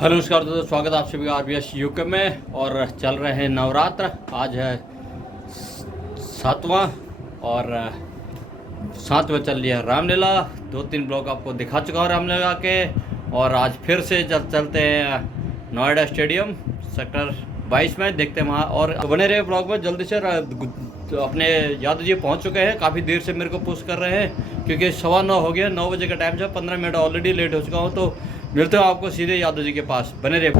Hello नमस्कार दोस्तों, स्वागत है आप सभी का आरबीएस यूके में। और चल रहे हैं नवरात्र। आज है 7वां और 7वां चल रही है रामलीला। 2-3 ब्लॉग आपको दिखा चुका हूँ रामलीला के। और आज फिर से चलते हैं नोएडा स्टेडियम सेक्टर 22 में, देखते हैं वहाँ। और बने रहे ब्लॉग में। जल्दी से अपने यादव जी पहुँच चुके हैं, काफ़ी देर से मेरे को पुश कर रहे हैं क्योंकि 9:15 हो गया। 9 बजे का टाइम है, 15 मिनट ऑलरेडी लेट हो चुका हूँ। तो मिलते हो आपको सीधे यादव जी के पास, बने रहे।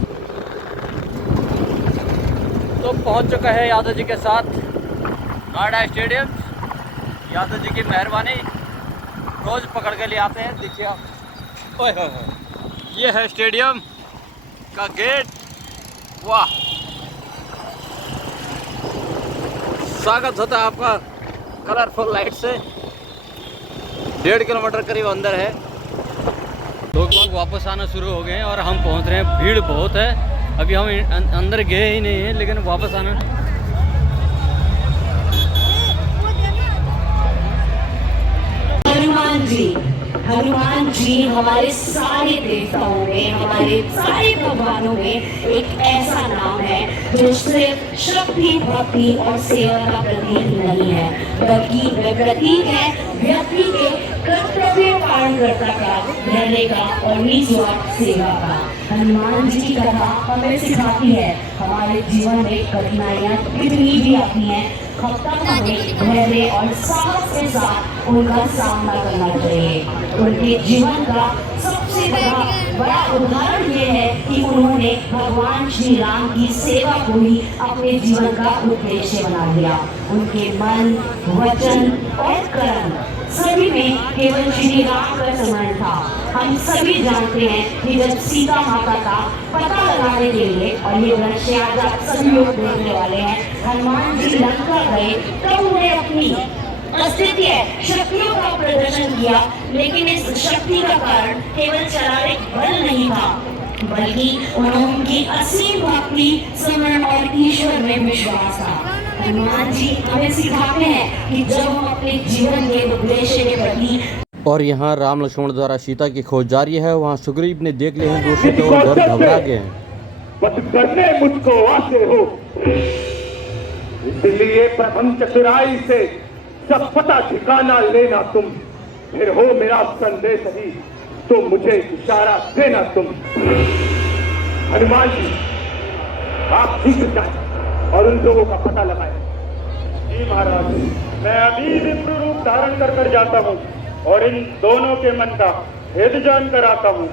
तो पहुंच चुका है यादव जी के साथ नोएडा स्टेडियम। यादव जी की मेहरबानी, रोज पकड़ के ले आते हैं। देखिए आप, ओए होए, ये है स्टेडियम का गेट। वाह, स्वागत होता है आपका कलरफुल लाइट से। 1.5 किलोमीटर करीब अंदर है। लोग वापस आना शुरू हो गए हैं और हम पहुंच रहे हैं। भीड़ बहुत है, अभी हम अंदर गए ही नहीं हैं, लेकिन वापस आना। हनुमान जी हमारे सारे देवताओं में, हमारे सारे भगवानों में एक ऐसा नाम है जो सिर्फ शक्ति, भक्ति और सेवा का प्रतीक नहीं है, बल्कि वह प्रतीक है व्यक्ति के कर्तव्य पालन करता का, रहने का और निस्वार्थ सेवा का। हनुमान जी की कथा हमें सिखाती है हमारे जीवन में कठिनाइयाँ कितनी भी आती हैं, तब तक हमें धैर्य और साहस के साथ उनका सामना करना चाहिए। उनके जीवन का सबसे बड़ा उदाहरण ये है कि उन्होंने भगवान श्री राम की सेवा को ही अपने जीवन का उद्देश्य बना लिया। उनके मन, वचन और कर्म सभी में केवल श्री राम का स्मरण था। हम सभी जानते हैं कि जब सीता माता का पता लगाने के लिए, और ये दृश्य आज आप सभी लोग देखने वाले हैं, हनुमान जी लंका गए, तब उन्हें अपनी अस्तित्व शक्तियों का प्रदर्शन किया। लेकिन इस शक्ति का कारण केवल शारीरिक बल नहीं था, बल्कि उनकी असीम भक्ति, स्मरण और ईश्वर में विश्वास था। हनुमान जी हमें सिखाते हैं कि जब हम अपने जीवन के उद्देश्य के प्रति। और यहाँ राम लक्ष्मण द्वारा सीता की खोज जारी है। वहाँ सुग्रीव ने देख लिया है दूर से, तो डर घबरा गए हैं। बस करने मुझको आते हो, इसलिए प्रथम चतुराई से सब पता ठिकाना लेना तुम। फिर हो मेरा संदेश ही तो मुझे इशारा देना तुम। हनुमान जी, आप ठीक जाए और उन लोगों का पता लगाएं। जी महाराज, मैं अभी विप्र रूप धारण कर जाता हूँ और इन दोनों के मन का भेद जान कर आता हूँ।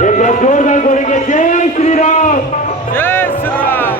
एक बार जोरदार बोलेंगे, जय श्री राम। जय श्री राम।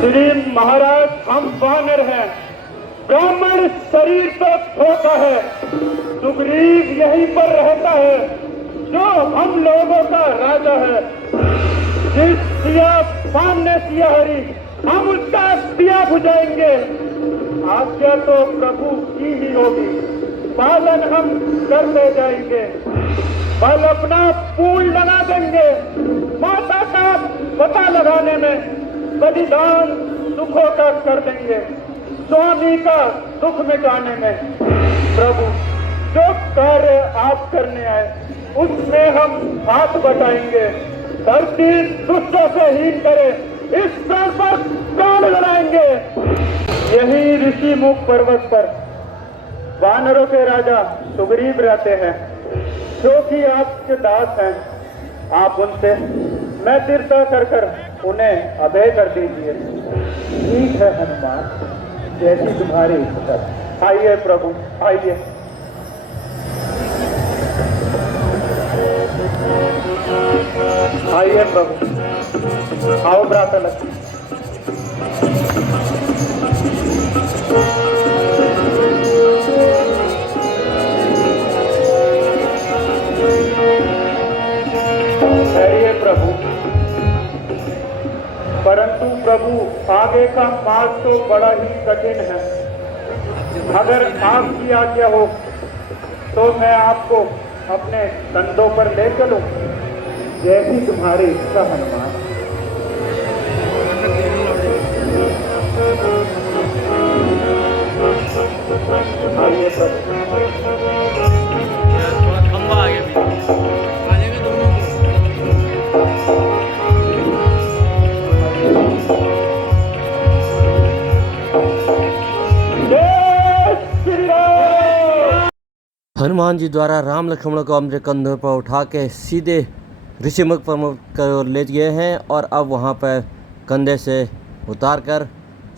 श्री महाराज, हम वानर हैं, ब्राह्मण शरीर तक होता है। सुग्रीव यहीं पर रहता है, जो हम लोगों का राजा है। जिस दिया सामने सिया हरी, हम उसका दिया बुझाएंगे। आज्ञा तो प्रभु की ही होगी, पालन हम करते जाएंगे। बल अपना पूर्ण लगा देंगे, माता का पता लगाने में बलिदान सुखों का कर देंगे, स्वामी का दुख मिटाने में। प्रभु, जो कार्य आप करने आए उसमें हम हाथ बटाएंगे। धरती दुष्टों से हीन करे, इस प्राण पर यही ऋषिमुख पर्वत पर वानरों के राजा सुग्रीव रहते हैं, जो कि आपके दास हैं। आप उनसे मैं तीर्था कर उन्हें अभय कर दीजिए। ठीक है हनुमान, जैसी तुम्हारी इच्छा। आइए प्रभु, आइए। आइए प्रभु, आओ भ्राता लक्ष्मण। प्रभु, परंतु प्रभु आगे का मार्ग तो बड़ा ही कठिन है। अगर आपकी आज्ञा हो तो मैं आपको अपने कंधों पर ले चलूं, जैसी तुम्हारी इच्छा हनुमान। आइए प्रभु। खंबा आगे आलेगा दोनों को। हनुमान जी द्वारा राम लक्ष्मण को अपने कंधों पर उठा के सीधे ऋषिमुख पर्वत की ओर ले गए हैं और अब वहाँ पर कंधे से उतार कर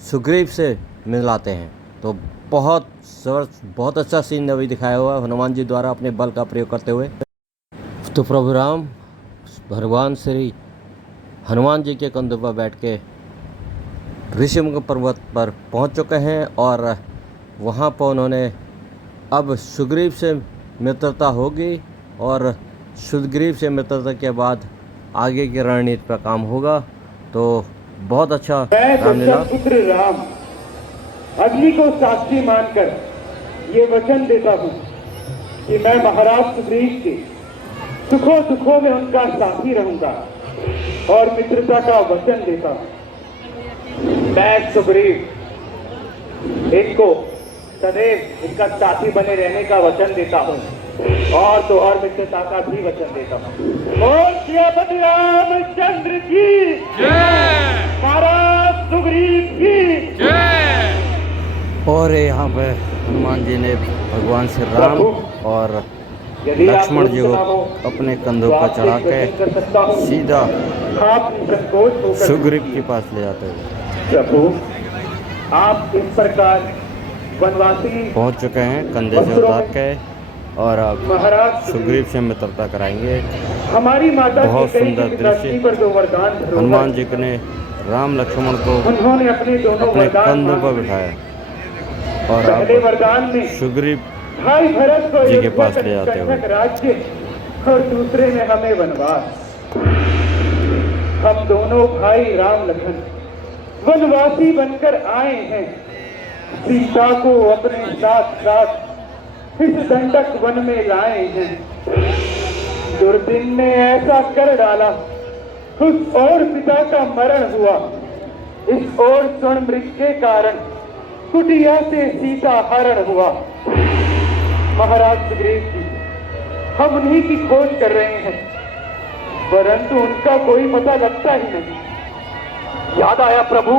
सुग्रीव से मिलाते हैं। तो बहुत अच्छा सीन अभी दिखाया हुआ है हनुमान जी द्वारा अपने बल का प्रयोग करते हुए। तो प्रभु राम भगवान श्री हनुमान जी के कंधों पर बैठ के ऋषिमुख पर्वत पर पहुँच चुके हैं और वहाँ पर उन्होंने अब सुग्रीव से मित्रता होगी और सुग्रीव से मित्रता के बाद आगे की रणनीति पर काम होगा। तो बहुत अच्छा रामलीला। पुत्र राम अग्नि को साक्षी मानकर ये वचन देता हूँ कि मैं महाराज सुग्रीव के सुखों दुखों में उनका साथी रहूंगा और मित्रता का वचन देता हूँ। मैं सुग्रीव इनको सदैव इनका साथी बने रहने का वचन देता हूँ और तो और मित्रता का भी वचन देता हूँ। और श्रीपति रामचंद्र की जय, महाराज सुग्रीव की जय। और यहाँ पे हनुमान जी ने भगवान श्री राम और लक्ष्मण जी को अपने कंधों पर चढ़ा के सीधा सुग्रीव के पास ले जाते हुए प्रभु आप इस प्रकार वनवासी पहुंच चुके हैं कंधे से उतार के और अब सुग्रीव से मित्रता कराएंगे। हमारी माता बहुत सुंदर दृश्य। हनुमान जी ने राम लक्ष्मण को उन्होंने अपने कंधों पर बिठाया और अब सुग्रीव भाई भरत को जी के पास ले जाते हुए राज्य और दूसरे में हमें वनवास। हम दोनों भाई राम लक्ष्मण वनवासी बनकर आए हैं। सीता को अपने साथ साथ इस दंडक वन में लाए हैं। दुर्दिन ने ऐसा कर डाला, उस और पिता का मरण हुआ। इस और स्वर्ण मृग के कारण कुटिया से सीता हरण हुआ। महाराज सुग्रीव जी हम उन्हीं की खोज कर रहे हैं, परंतु उनका कोई पता लगता ही नहीं। याद आया प्रभु,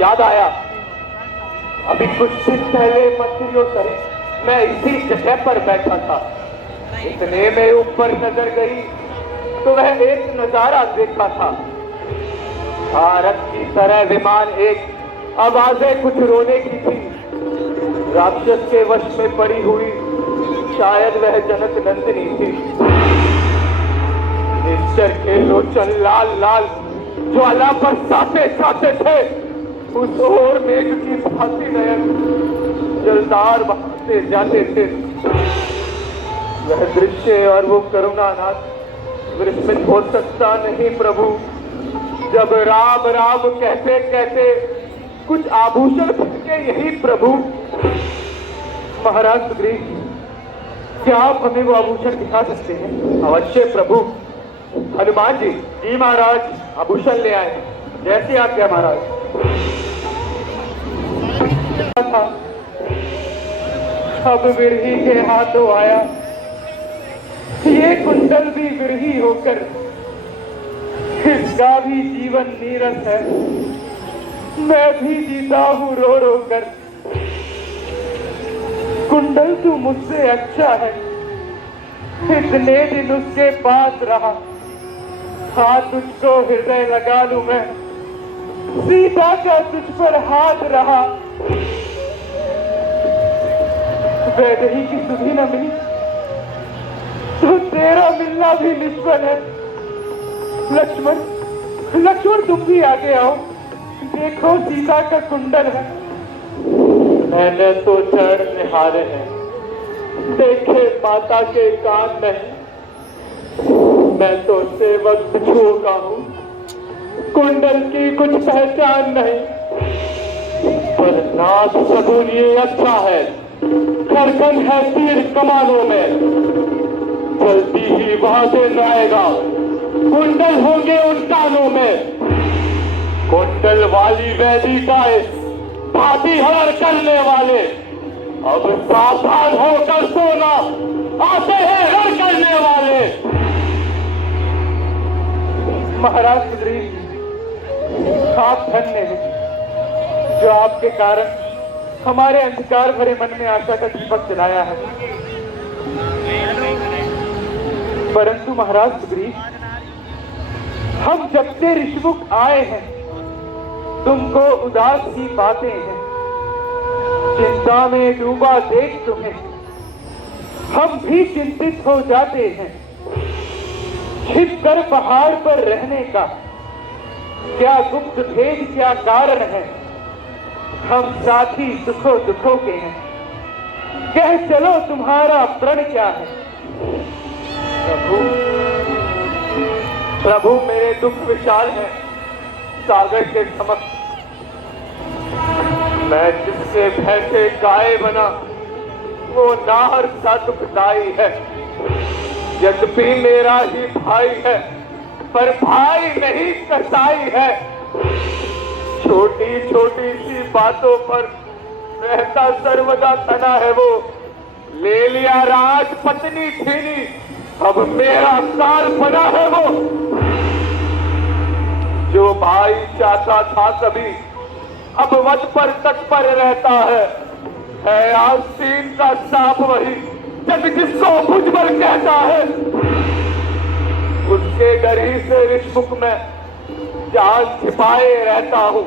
याद आया। अभी कुछ दिन पहले मंत्रियों सहित मैं इसी जगह पर बैठा था। इतने में ऊपर नजर गई तो वह एक नजारा देखा था। भारत की तरह विमान एक आवाजें कुछ रोने की थी। राक्षस के वश में पड़ी हुई शायद वह जनक नंदिनी थी। निश्चर के लोचन लाल लाल ज्वाला बरसाते जाते थे। उस ओर मेघ की भांति नयन जलदार बहाते जाते थे। वह दृश्य और वो करुणानाथ विस्मित हो सकता नहीं प्रभु, जब राम राम कहते कहते कुछ आभूषण फटके यही प्रभु। महाराज सुग्रीव क्या आप हमें वो आभूषण दिखा सकते हैं? अवश्य प्रभु। हनुमान जी जी महाराज आभूषण ले आए, जैसे आज्ञा महाराज। अब विरही के हाथों आया ये कुंडल भी विरही होकर, इसका भी जीवन नीरस है। मैं भी जीता हूँ रो रो कर। कुंडल तू मुझसे अच्छा है, इतने दिन उसके पास रहा, हाँ तुझको हृदय लगा लूं मैं, सीता का तुझ पर हाथ रहा। वैदेही की सुधी न मिली तो तेरा मिलना भी निष्फल है। लक्ष्मण, लक्ष्मण तुम भी आगे आओ, देखो सीता का कुंडल है। मैंने तो चरण निहारे हैं, देखे माता के कान नहीं। मैं तो सेवक भिक्षुओं का हूँ, कुंडल की कुछ पहचान नहीं। पर नाथ सगुन ये अच्छा है, खरखन है तीर कमानों में, जल्दी ही वहां से जाएगा, कुंडल होंगे उन कानों में। कुंडल वाली वैदिकाएं भाती हरण करने वाले, अब सावधान होकर सोना, आते हैं रण करने वाले। महाराज सुग्रीव, आप धन्य हैं जो आपके कारण हमारे अंधकार भरे मन में आशा का दीपक जलाया है। परंतु महाराज सुग्रीव, हम जब से ऋषिमुख आए हैं तुमको उदास ही पाते हैं, चिंता में डूबा देख तुम्हें हम भी चिंतित हो जाते हैं। छिपकर पहाड़ पर रहने का क्या गुप्त भेद, क्या कारण है? हम साथी सुखों दुखों के हैं, कह चलो तुम्हारा प्रण क्या है? प्रभु, प्रभु मेरे दुख विशाल है सागर के समक्ष। मैं जिसके भय से गाय बना वो नाहर सा दुखदाई है। यद्यपि मेरा ही भाई है पर भाई नहीं कसाई है। छोटी छोटी सी बातों पर रहता सर्वदा तना है वो। ले लिया राज पत्नी छीनी, अब मेरा काल बना है वो। जो भाई चाहता था कभी अब वध पर तत्पर रहता है आस्तीन का सांप वही जब जिसको भुजबल कहता है। उसके डर ही से ऋषमुख में जान छिपाए रहता हूँ।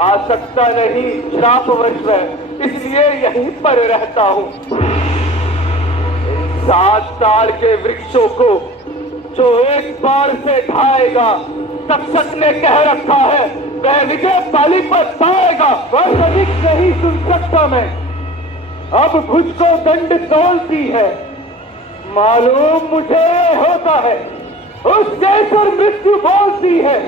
आ सकता नहीं श्रापवश में, इसलिए यहीं पर रहता हूँ। 7 साल के वृक्षों को जो एक बार से ढाएगा, तक्षक ने कह रखा है वह विजय पाली पर पाएगा। बस अधिक नहीं सुन सकता मैं, अब भुज को दंड तोलती है। मालूम मुझे होता है उस जैसर मृत्यु बोलती है।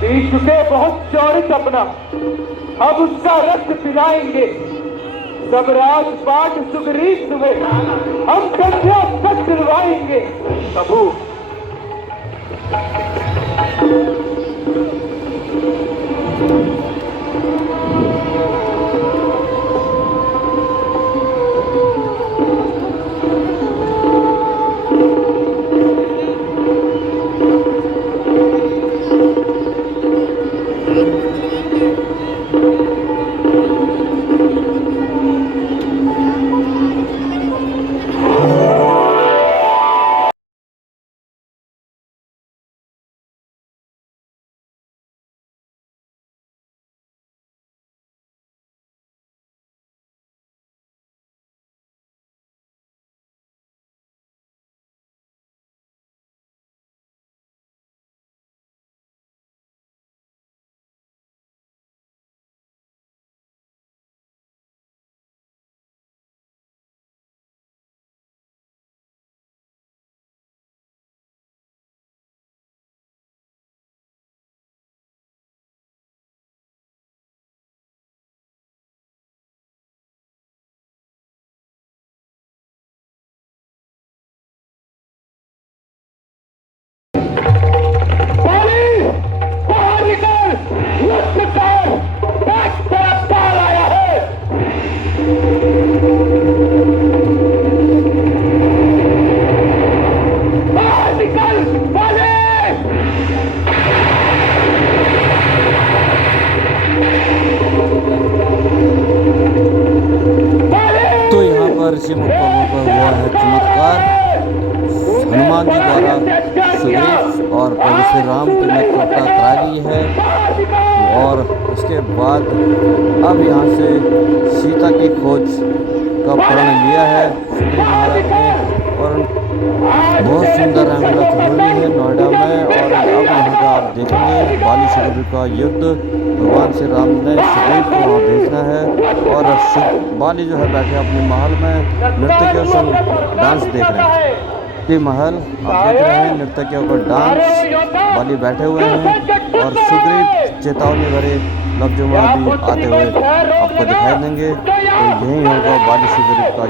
पी चुके बहुत चौड़ी अपना, अब उसका रक्त पिलाएंगे। सब राज बाट सुग्रीव तुम्हें हम संध्या तक दिलवाएंगे। प्रभु, ली है और उसके बाद अब यहाँ से सीता की खोज का प्रण लिया है सुग्रीव महाराज ने और बहुत सुंदर रंगत हो रही है नोएडा में। और अब यहाँ का आप देखेंगे बाली सुग्रीव का युद्ध, भगवान श्री राम ने सुग्रीव को वहाँ भेजना है और बाली जो है बैठे अपने महल में नृत्य के संग डांस देख रहे हैं। ये महल आप देख रहे हैं नर्तकियों का डांस, बाली बैठे हुए हैं और सुग्रीव चेतावनी भरे लफ्जों में भी आते हुए आपको दिखाई देंगे। तो यही होगा बाली सुग्रीव का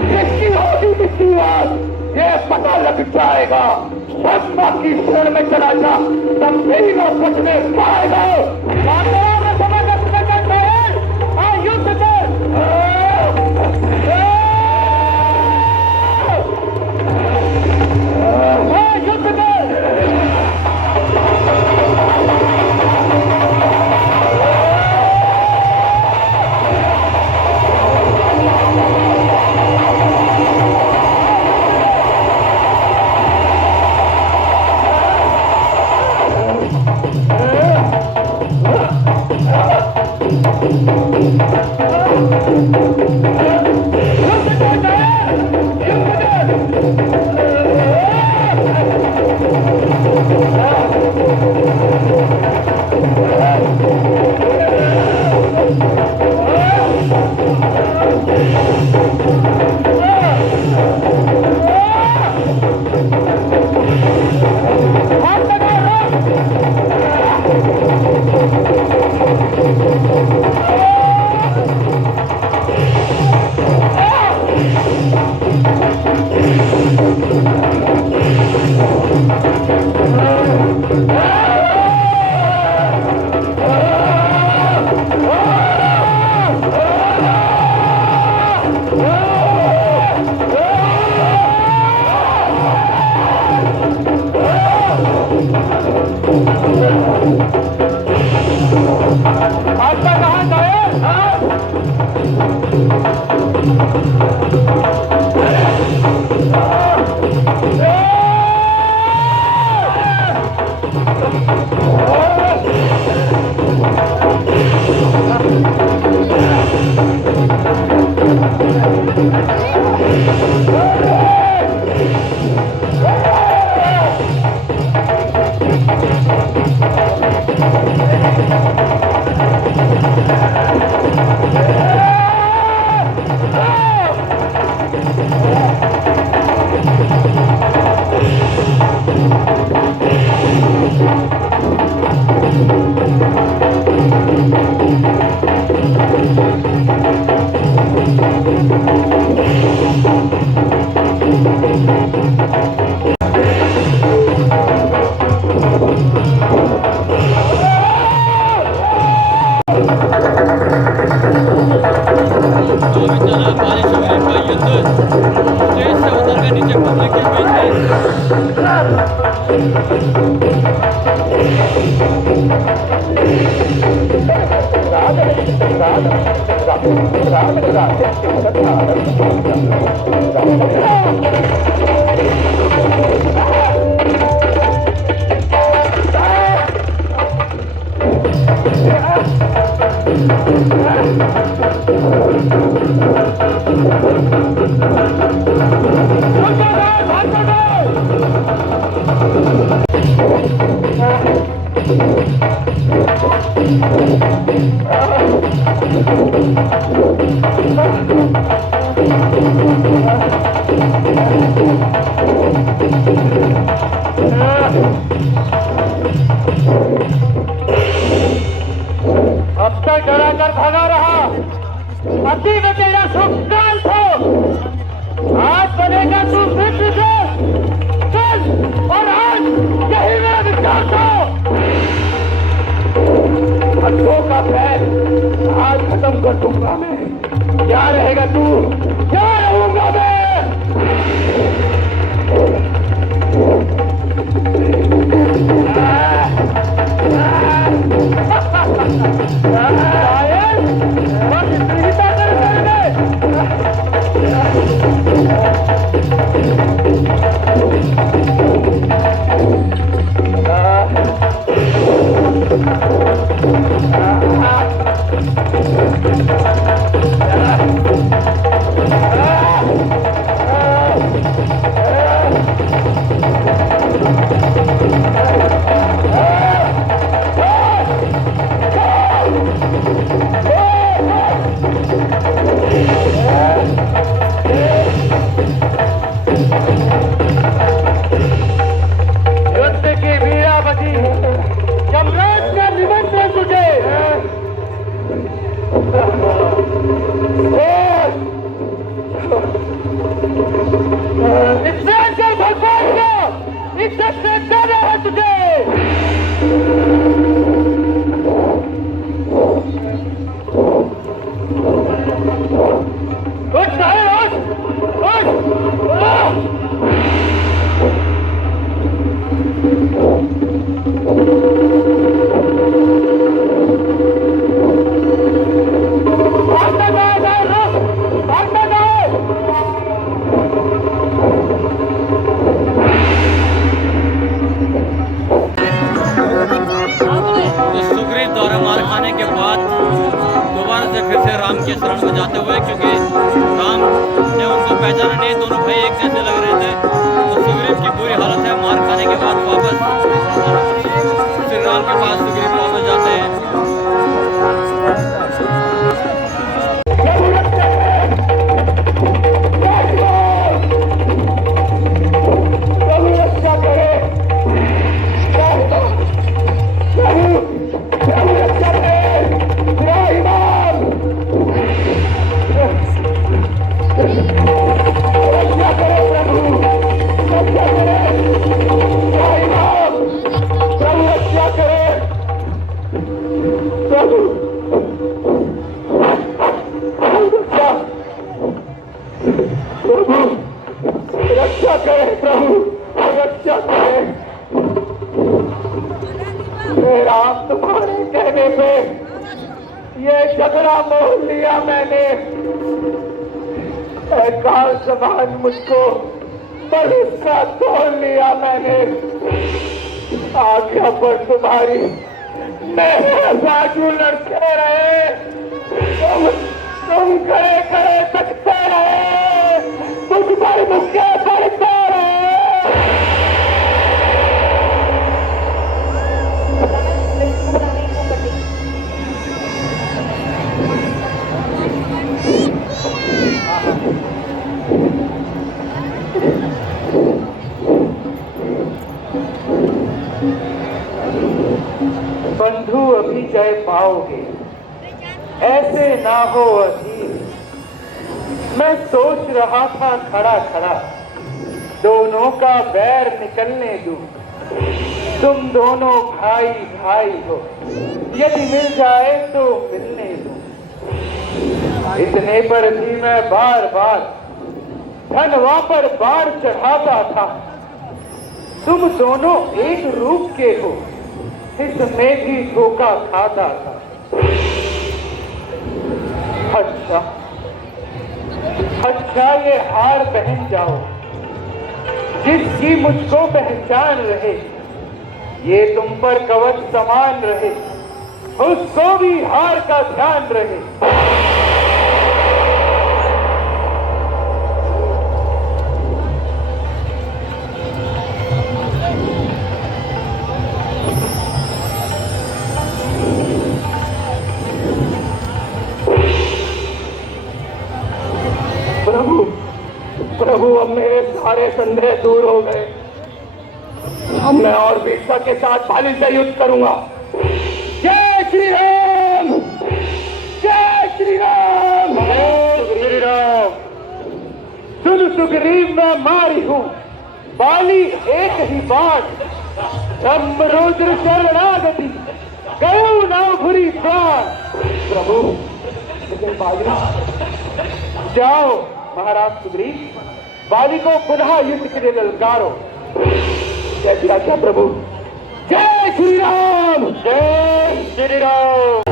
ये पता लग जाएगा शर्मा की शरण में चला जा तब भी न बचने पाएगा। युद्ध कर युद्ध कर अब तक डराकर भागा रहा, अति में तेरा सुखकाल हो। आज बनेगा तू मित्र से, चल और आज यही मेरा विश्वास हो। हथों का पैर आज खत्म कर दूंगा मैं। क्या रहेगा तू, क्या रहूंगा मैं। खाने के बाद दोबारा से फिर से राम के शरण में जाते हुए, क्योंकि राम ने उनको पहचाना नहीं, दोनों भाई एक जैसे लग रहे थे। तो सुग्रीव की बुरी हालत है, मार खाने के बाद वापस श्री राम के पास सुग्रीव वापस जाते हैं। रक्षा करें प्रभु, रक्षा करें। राम तुम्हारे कहने पे ये झगड़ा मोल लिया मैंने, काल समान मुझको भरोसा तोड़ लिया मैंने। आज्ञा पर तुम्हारी मेरे बाजू लड़ते रहे, तुम खड़े खड़े तकते रहे, तुझ पर मुक्के पड़ते रहे। बंधु अभी जय पाओगे, ऐसे ना हो अधीर। मैं सोच रहा था खड़ा खड़ा, दोनों का बैर निकलने दूं। तुम दोनों भाई भाई हो, यदि मिल जाए तो मिलने दूं। इतने पर भी मैं बार बार धनवा पर बाढ़ चढ़ाता था। तुम दोनों एक रूप के हो, इसमें भी धोखा खाता था। अच्छा अच्छा, ये हार पहन जाओ, जिसकी मुझको पहचान रहे, ये तुम पर कवच समान रहे, उसको भी हार का ध्यान रहे। प्रभु, अब मेरे सारे संदेह दूर हो गए। अब मैं और वीरता के साथ बाली से युद्ध करूंगा। जय श्री राम, जय श्री राम, श्री राम। सुन सुग्रीव, मैं मारी हूं, बाली एक ही बात। ब्रह्म रुद्र शरणागति, गयो ना भूरी प्राण। प्रभु, लेकिन बाली, जाओ महाराज सुग्रीव, बाली को पुनः युद्ध के लिए ललकारो। जय श्री राम प्रभु, जय श्री राम, जय श्री राम।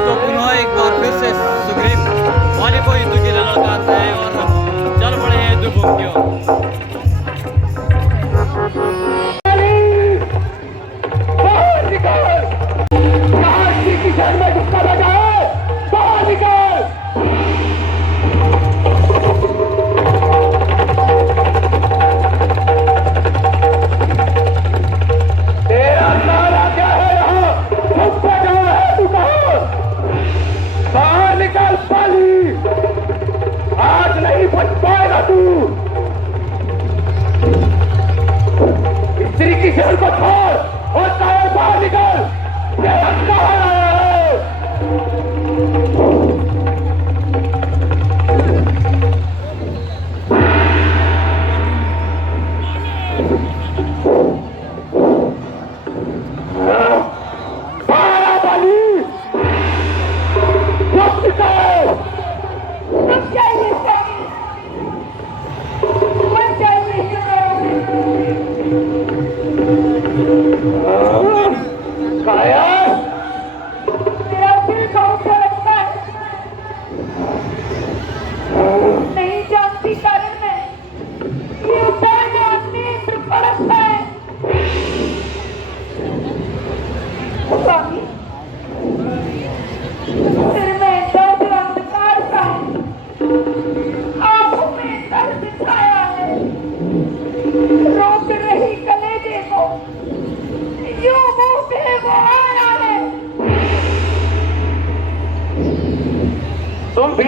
तो पुनः एक बार फिर से सुग्रीव बाली को युद्ध के लिए ललकार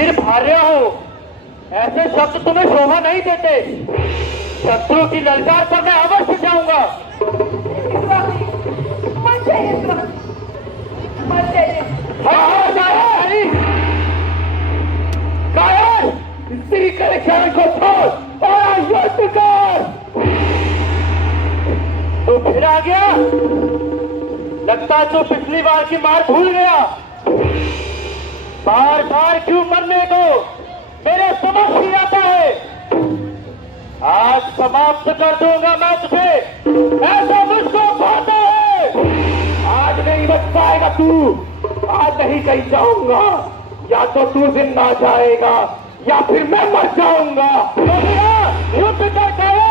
वीर भार्य हो, ऐसे शब्द तुम्हें शोभा नहीं देते। शत्रु की ललकार पर मैं अवश्य जाऊंगा। स्त्री के क्षण को छोड़ और युद्ध कर। तो फिर आ गया, लगता तो पिछली बार की मार भूल गया। बार बार क्यों मरने को मेरे समझ ही आता है। आज समाप्त कर दूंगा मैं तुझे, ऐसा मुझको भाता है। आज नहीं बच पाएगा तू, आज नहीं कहीं जाऊंगा। या तो तू जिंदा जाएगा या फिर मैं मर जाऊंगा। युद्ध का टायर।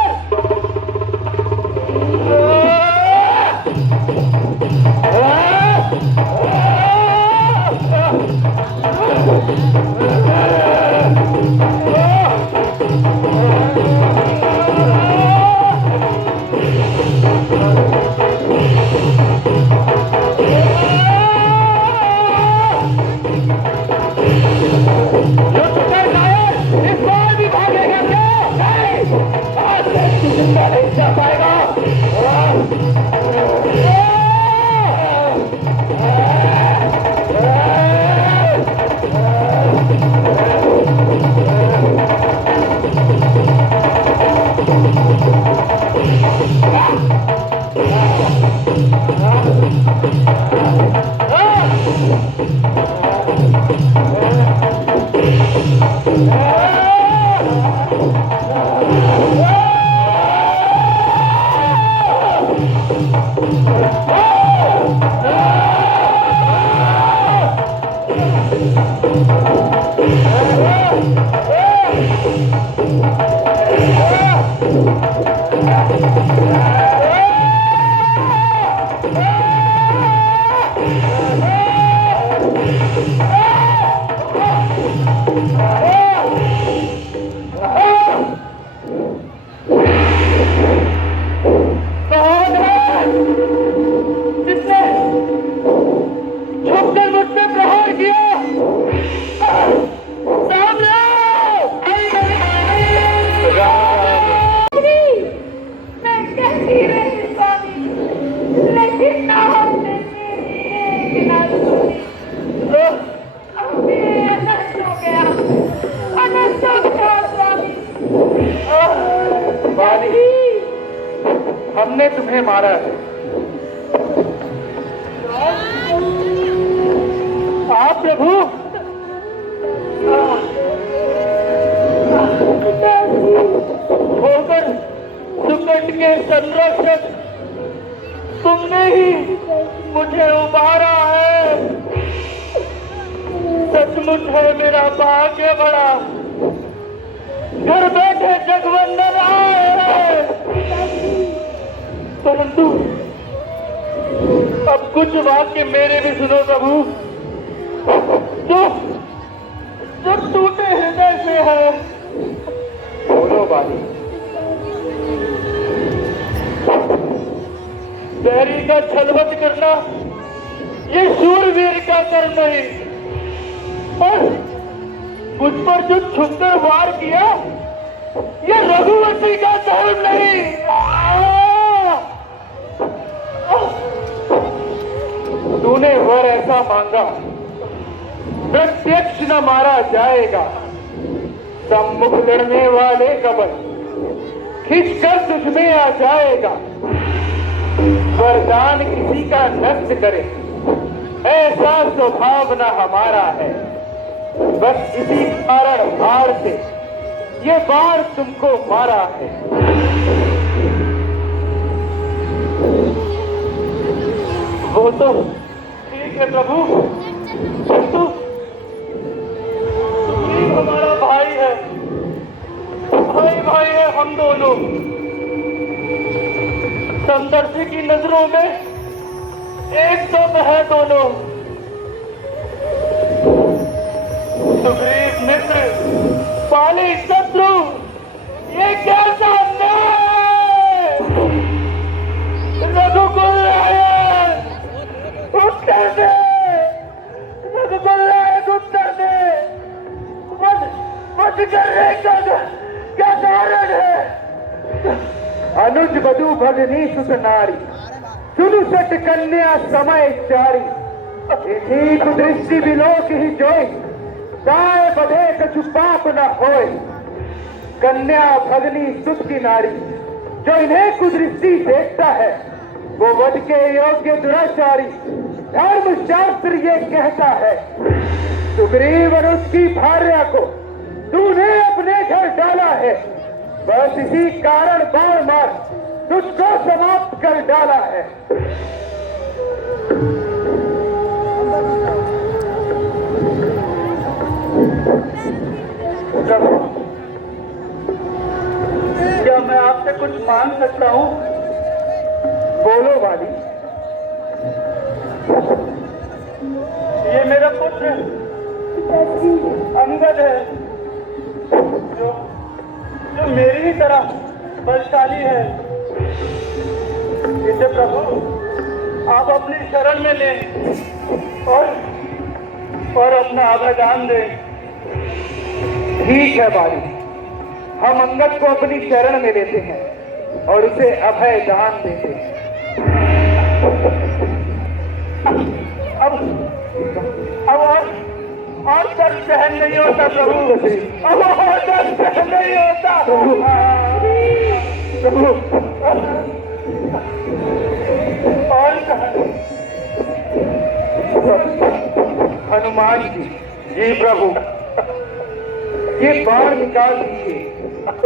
हमने तुम्हें मारा है। आप प्रभु होकर सुकट के संरक्षक, तुमने ही मुझे उबारा है। सचमुच है मेरा भाग्य बड़ा, घर बैठे जगवंदन आए। परंतु अब कुछ वाक्य मेरे भी सुनो प्रभु, जो टूटे हृदय से है। बोलो बाली। बैरी का छलवत करना ये शूरवीर का कर्म नहीं, और मुझ पर जो छुपकर वार किया ये रघुवंशी का धर्म नहीं। तूने वर ऐसा मांगा, प्रत्यक्ष न मारा जाएगा। सम्मुख लड़ने वाले कबल खिंचकर तुझमें आ जाएगा। वरदान किसी का नष्ट करे ऐसा स्वभाव न हमारा है। बस इसी कारण हार से ये बार तुमको मारा है। वो तो ठीक है प्रभु, तो हमारा भाई है, भाई है हम दोनों। संदर्शी की नजरों में एक सब है दोनों। सुग्रीव मित्र, पाली शत्रु, ये कैसा अन्याय। रघुकुल नायक उत्तर दे, रघुकुल नायक उत्तर दे। वध करने का क्या कारण है? अनुज बधु भगनी सुत नारी, सुनु सट कन्या समय चारी। ठीक दृष्टि विलोक ही जोई, गाय बधे कछु पाप न होए। कन्या भगनी सुत की नारी, जो इन्हें कुदृष्टि देखता है वो वध के योग्य दुराचारी। धर्म शास्त्र ये कहता है, सुग्रीव और उसकी भार्या को तूने अपने घर डाला है, बस इसी कारण बाण मार तुझको समाप्त कर डाला है। क्या मैं आपसे कुछ मांग सकता हूँ? बोलो वाली। ये मेरा पुत्र अंगद है, जो मेरी ही तरह बलशाली है। इसे प्रभु आप अपनी शरण में लें और अपना अभयदान दें। ठीक है बाली, हम अंगद को अपनी शरण में लेते हैं और उसे अभय दान देते हैं। अब और दर्द सहन नहीं होता प्रभु, अब और दर्द सहन नहीं होता प्रभु। और हनुमान जी प्रभु, ये बाण निकाल दीजिए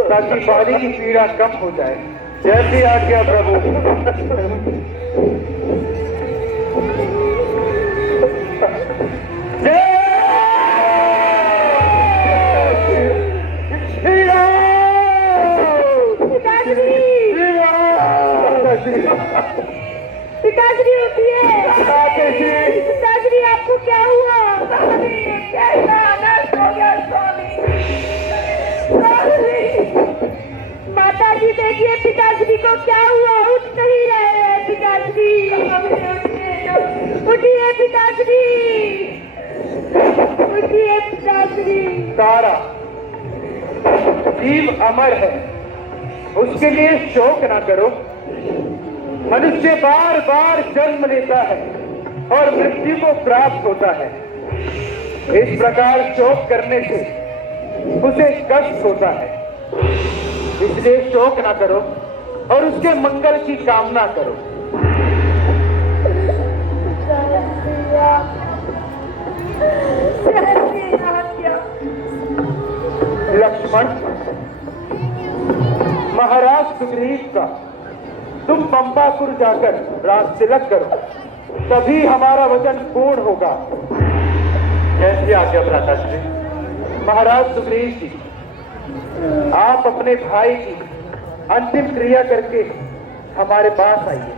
ताकि बाली की पीड़ा कम हो जाए। जैसी आज्ञा प्रभु। पिताश्री उठिए, पिताश्री आपको क्या हुआ? कैसा अनर्थ हो गया स्वामी? माता जी देखिए पिताश्री को क्या हुआ, उठ नहीं रहे हैं पिताश्री। उठिए पिताश्री, उठिए पिताश्री। तारा, जीव अमर है, उसके लिए शोक ना करो। मनुष्य बार बार जन्म लेता है और मृत्यु को प्राप्त होता है। इस प्रकार शोक करने से उसे कष्ट होता है, इसलिए शोक ना करो और उसके मंगल की कामना करो। लक्ष्मण, महाराज सुग्रीव का तुम पंपापुर जाकर राज तिलक करो, तभी हमारा वचन पूर्ण होगा। कैसी आज्ञा भ्राताश्री। महाराज सुग्रीव जी, आप अपने भाई की अंतिम क्रिया करके हमारे पास आइए।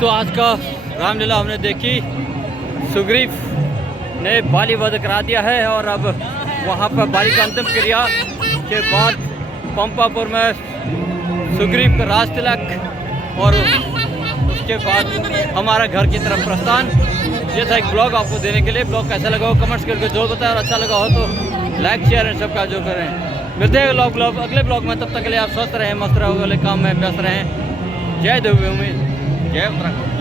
तो आज का रामलीला हमने देखी। सुग्रीव ने बाली वध करा दिया है और अब वहाँ पर बाली का अंतिम क्रिया के बाद पंपापुर में सुग्रीव का राज तिलक और उसके बाद हमारा घर की तरफ प्रस्थान। ये था एक ब्लॉग आपको देने के लिए। ब्लॉग कैसा लगा हो कमेंट्स करके जो बताया, और अच्छा लगा हो तो लाइक शेयर एंड सबका जो करें। मिलते हैं अगले ब्लॉग में, तब तक के लिए आप स्वस्थ रहें, मस्त रहें, अगले काम में व्यस्त रहें। जय देवी, जय उत्तराखंड।